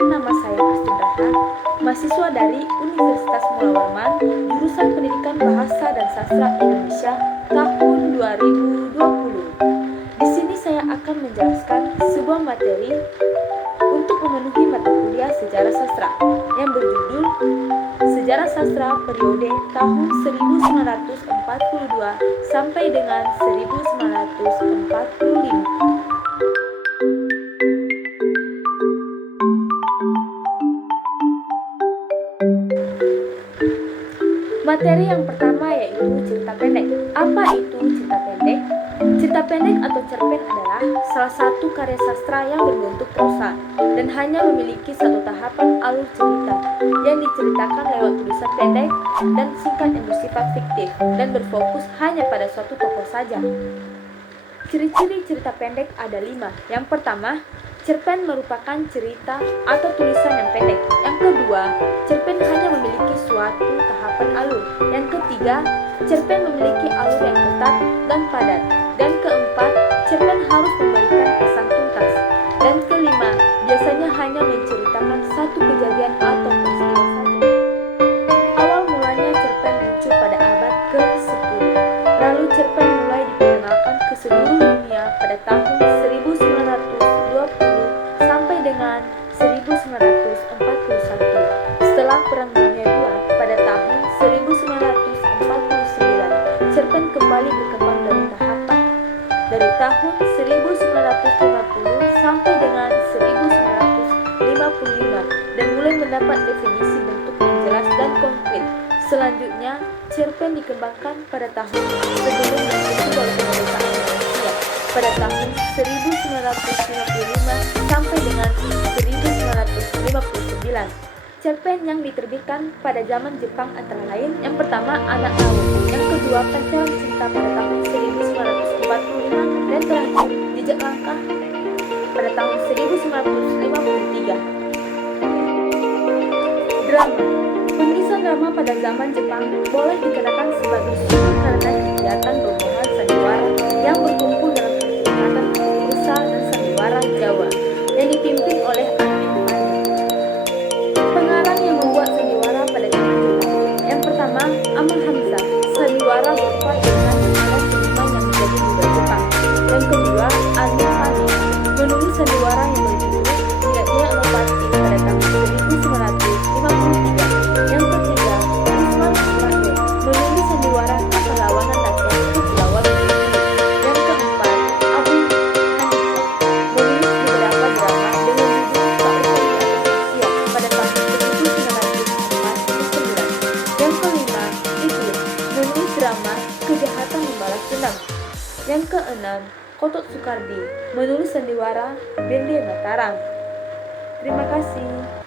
nama saya Christine Raha, mahasiswa dari Universitas Mula Warman, jurusan Pendidikan Bahasa dan Sastra Indonesia tahun 2020. Di sini saya akan menjelaskan sebuah materi untuk memenuhi mata kuliah Sejarah Sastra yang berjudul Sejarah Sastra periode tahun 1942 sampai dengan 1945. Materi yang pertama yaitu cerita pendek. Apa itu cerita pendek? Cerita pendek atau cerpen adalah salah satu karya sastra yang berbentuk prosa dan hanya memiliki satu tahapan alur cerita yang diceritakan lewat tulisan pendek dan singkat yang bersifat fiktif dan berfokus hanya pada suatu tokoh saja. Ciri-ciri cerita pendek ada 5. Yang pertama, cerpen merupakan cerita atau tulisan yang pendek. Yang kedua, cerpen hanya memiliki suatu tahapan alur. Yang ketiga, cerpen memiliki alur yang ketat dan padat. Dan keempat, cerpen harus memberikan pesan tuntas. Dan kelima, biasanya hanya menceritakan satu kejadian atau peristiwa saja. Awal mulanya cerpen muncul pada abad ke-10. Lalu cerpen mulai diperkenalkan ke seluruh dunia pada tahun 1920 sampai dengan 1941. Setelah Perang Dunia II pada tahun 1949, cerpen kembali berkembang dari tahun 1950 sampai dengan 1955 dan mulai mendapat definisi bentuk yang jelas dan konkret. Selanjutnya, cerpen dikembangkan pada tahun sebelum dibentuk oleh kemerdekaan Indonesia pada tahun 1955 sampai dengan 1959. Cerpen yang diterbitkan pada zaman Jepang antara lain yang pertama Anak Laut, yang kedua Pancaran Cinta pada tahun 1945 dan terakhir Jejak Langkah pada tahun 1953. Drama. Penulisan drama pada zaman Jepang boleh dikatakan sebagai suatu karena kegiatan rombongan sandiwara yang berkumpul dalam kesempatan Usaha dan Sandiwara Jawa yang dipimpin oleh Amin Mani. Pengarang yang membuat sandiwara pada zaman Jepang. Yang pertama, Amal Hamzah, sandiwara berupa dengan seniman yang menjadi budak Jepang. Yang kedua, Amin Mani, menulis sandiwara yang berjudul Tidaknya Enopati pada tahun 1953. Yang ketiga, Usman Ismail, menulis sandiwara tentang perlawanan rakyat Kepulauan Riau. Yang keempat, Abu Hanifah, menulis beberapa drama dengan judul Kearifan Atas pada tahun 1949. Yang kelima, Idris, menulis drama Kejahatan Membalas Dendam. Yang keenam, Kotot Sukardi, menulis sandiwara Bende Mataram. Terima kasih.